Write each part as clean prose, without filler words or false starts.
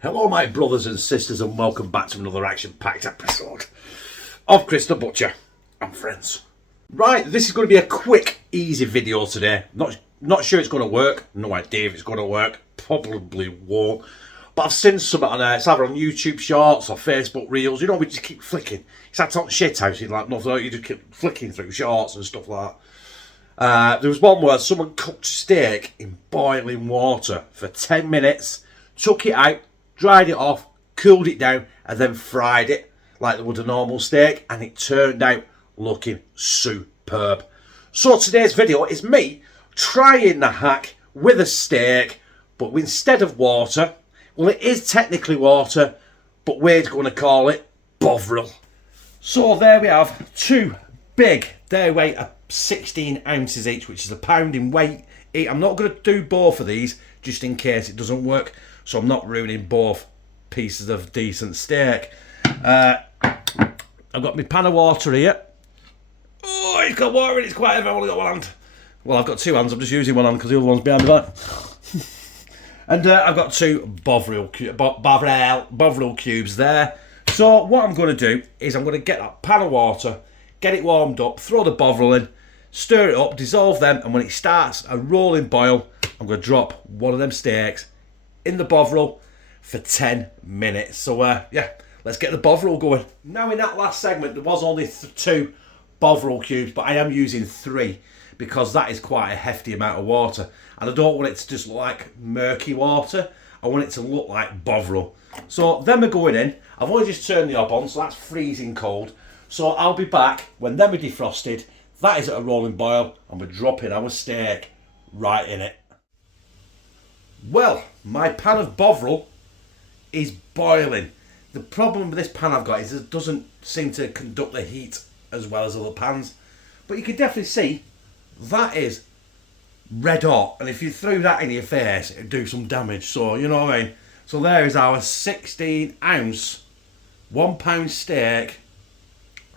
Hello my brothers and sisters and welcome back to another action-packed episode of Chris the Butcher and friends. Right, this is going to be a quick, easy video today. Not sure it's going to work, no idea if it's going to work, probably won't. But I've seen something on there, it's either on YouTube Shorts or Facebook Reels, you know, we just keep flicking. It's that on shit house, like nothing, you just keep flicking through shorts and stuff like that. There was one where someone cooked steak in boiling water for 10 minutes, took it out, dried it off, cooled it down, and then fried it like they would a normal steak, and it turned out looking superb. So today's video is me trying the hack with a steak, but instead of water, well, it is technically water, but we're going to call it Bovril. So there we have two big, they weigh 16 ounces each, which is a pound in weight. I'm not going to do both of these just in case it doesn't work, so I'm not ruining both pieces of decent steak. I've got my pan of water here. Oh, it's got water in it, it's quite heavy, I've only got one hand. Well, I've got two hands, I'm just using one hand because the other one's behind my back. And I've got two Bovril cubes there. So what I'm going to do is I'm going to get that pan of water, get it warmed up, throw the Bovril in, stir it up, dissolve them, and when it starts a rolling boil, I'm going to drop one of them steaks in the Bovril for 10 minutes. So yeah, let's get the Bovril going. Now in that last segment there was only two Bovril cubes, but I am using 3 because that is quite a hefty amount of water, and I don't want it to just look like murky water, I want it to look like Bovril. So them are going in. I've only just turned the hob on, so that's freezing cold, so I'll be back when them are defrosted. That is at a rolling boil, and we're dropping our steak right in it. Well, my pan of Bovril is boiling. The problem with this pan I've got is it doesn't seem to conduct the heat as well as other pans. But you can definitely see that is red hot. And if you threw that in your face, it'd do some damage. So, you know what I mean? So there is our 16 ounce, 1 pound steak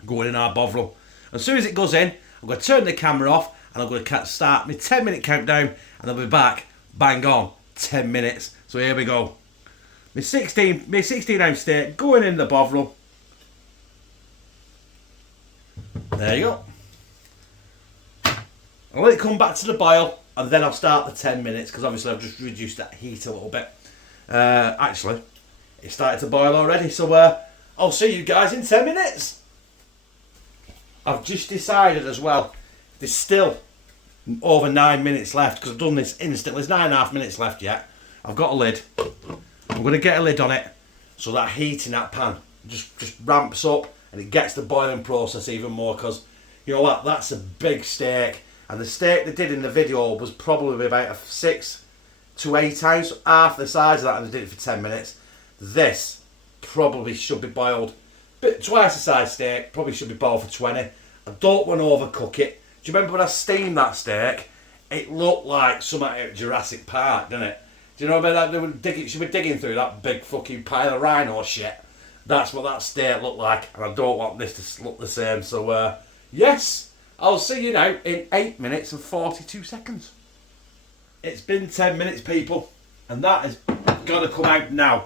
going in our Bovril. As soon as it goes in, I'm going to turn the camera off and I'm going to start my 10-minute countdown, and I'll be back, bang on, 10 minutes. So here we go. My 16 ounce steak going in the Bovril. There you go. I'll let it come back to the boil, and then I'll start the 10 minutes because obviously I've just reduced that heat a little bit. Actually, it started to boil already, so I'll see you guys in 10 minutes. I've just decided as well, there's still over 9 minutes left because I've done this instantly. There's 9.5 minutes left yet. I've got a lid. I'm going to get a lid on it so that heat in that pan just ramps up and it gets the boiling process even more, because you know what, that's a big steak, and the steak they did in the video was probably about a 6 to 8 ounce, half the size of that, and they did it for 10 minutes. This probably should be boiled, but twice the size steak, probably should be boiled for 20. I don't want to overcook it. Do you remember when I steamed that steak? It looked like something out of Jurassic Park, didn't it? Do you know about that? They were digging, she was digging through that big fucking pile of rhino shit. That's what that steak looked like, and I don't want this to look the same. So, yes, I'll see you now in 8 minutes and 42 seconds. It's been 10 minutes, people, and that is going to come out now,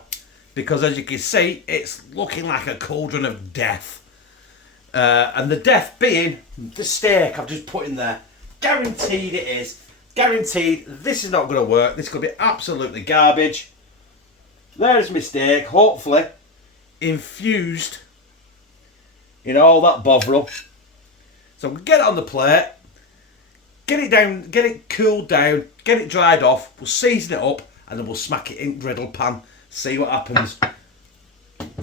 because as you can see, it's looking like a cauldron of death. And the death being the steak I've just put in there. Guaranteed it is. Guaranteed this is not going to work. This could be absolutely garbage. There's my steak, hopefully infused in all that Bovril. So I'm going to get it on the plate, get it down, get it cooled down, get it dried off. We'll season it up and then we'll smack it in griddle pan. See what happens.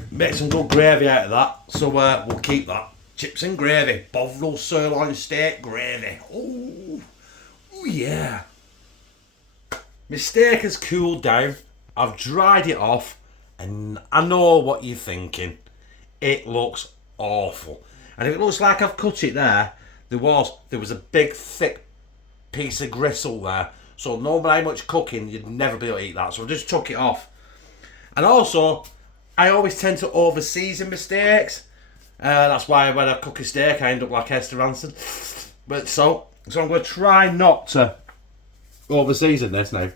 Make some good gravy out of that. So we'll keep that. Chips and gravy. Bovril sirloin steak gravy. Oh yeah. My steak has cooled down. I've dried it off, and I know what you're thinking. It looks awful. And if it looks like I've cut it there, there was a big thick piece of gristle there. So no matter how much cooking, you'd never be able to eat that. So I just took it off. And also, I always tend to over season my steaks. That's why when I cook a steak, I end up like Esther Ranson. But so I'm going to try not to over season this now.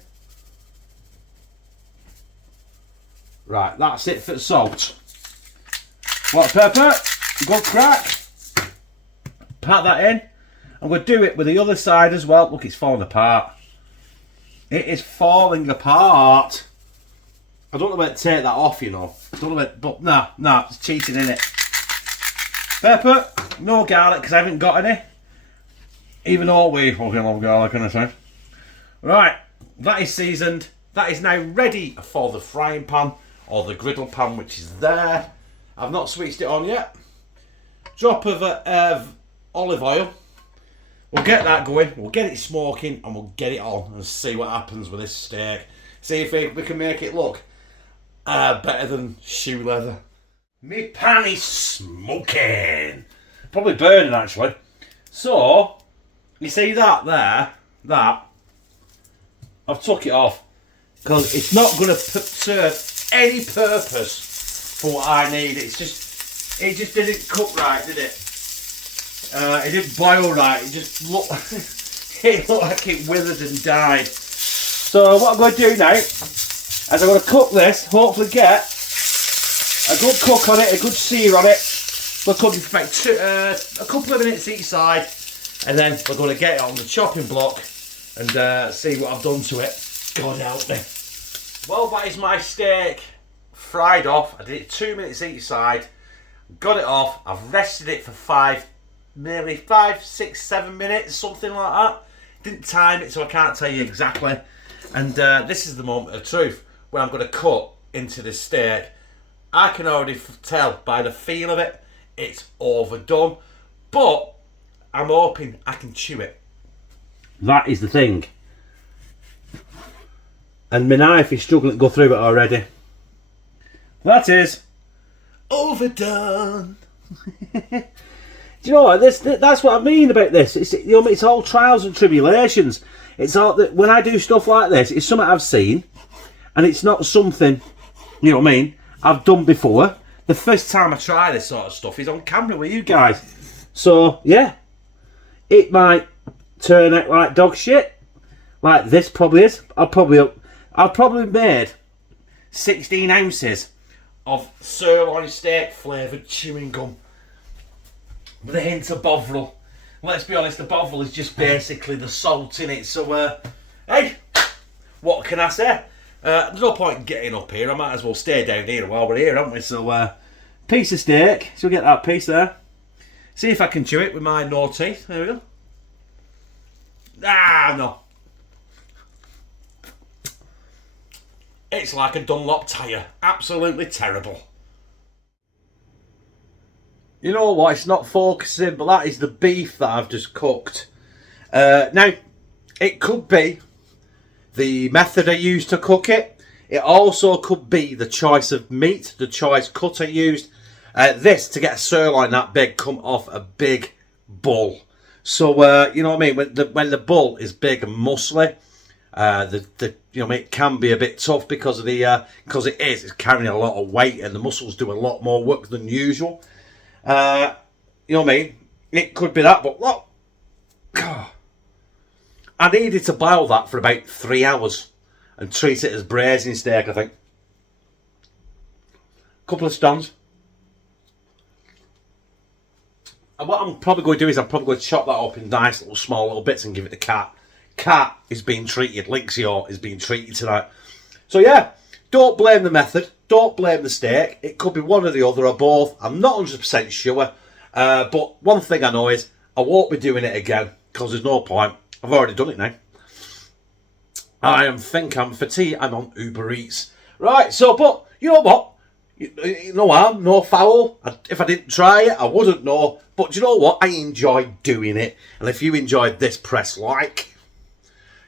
Right, that's it for salt. What pepper? Good crack. Pat that in. And we'll do it with the other side as well. Look, it's falling apart. It is falling apart. I don't know where to take that off, you know. I don't know where, but nah, it's cheating, innit? Pepper, no garlic because I haven't got any. Even though we fucking love garlic, can I say? Right, that is seasoned. That is now ready for the frying pan or the griddle pan, which is there. I've not switched it on yet. Drop of olive oil. We'll get that going. We'll get it smoking and we'll get it on and see what happens with this steak. See if we can make it look better than shoe leather. Me pan is smoking. Probably burning actually. So, you see that there? That. I've took it off. Because it's not going to serve any purpose for what I need. It just didn't cook right, did it? It didn't boil right. It just looked, it looked like it withered and died. So what I'm going to do now is I'm going to cook this, hopefully get a good cook on it, a good sear on it. We're cooking for about a couple of minutes each side, and then we're going to get it on the chopping block and see what I've done to it. God help me. Well, that is my steak fried off. I did it 2 minutes each side. Got it off. I've rested it for nearly 5, 6, 7 minutes, something like that. Didn't time it, so I can't tell you exactly. And this is the moment of truth where I'm going to cut into this steak. I can already tell by the feel of it, it's overdone. But I'm hoping I can chew it. That is the thing. And my knife is struggling to go through it already. That is overdone. Do you know what? That's what I mean about this. It's, you know, it's all trials and tribulations. It's all that when I do stuff like this, it's something I've seen, and it's not something, you know what I mean, I've done before. The first time I try this sort of stuff is on camera with you guys. So yeah, it might turn out like dog shit, like this probably is. I've probably made 16 ounces of sirloin steak flavoured chewing gum with a hint of Bovril. Let's be honest, the Bovril is just basically the salt in it. So, hey, what can I say? There's no point in getting up here. I might as well stay down here while we're here, haven't we? So, piece of steak. So we'll get that piece there. See if I can chew it with my no teeth. There we go. Ah, no. It's like a Dunlop tyre. Absolutely terrible. You know what? It's not focusing, but that is the beef that I've just cooked. Now, it could be the method I used to cook it. It also could be the choice of meat, the choice cut I used. This, to get a sirloin that big, come off a big bull. So, you know what I mean? When the bull is big and muscly, you know, it can be a bit tough because of because it's carrying a lot of weight and the muscles do a lot more work than usual. You know what I mean? It could be that, but look, I needed to boil that for about 3 hours and treat it as braising steak, I think. Couple of stones. And what I'm probably going to do is I'm probably going to chop that up in nice little small little bits and give it to Cat. Cat is being treated, Linksio is being treated tonight. So yeah, don't blame the method, don't blame the steak. It could be one or the other or both. I'm not 100% sure. But one thing I know is I won't be doing it again because there's no point. I've already done it now. I'm for tea. I'm on Uber Eats. Right, so, but you know what? No harm, no foul. If I didn't try it, I wouldn't know. But you know what? I enjoyed doing it. And if you enjoyed this, press like,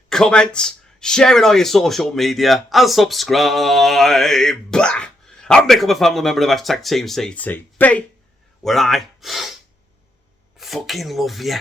comments, share it on your social media, and subscribe. And become a family member of #TeamCTB, where I fucking love you.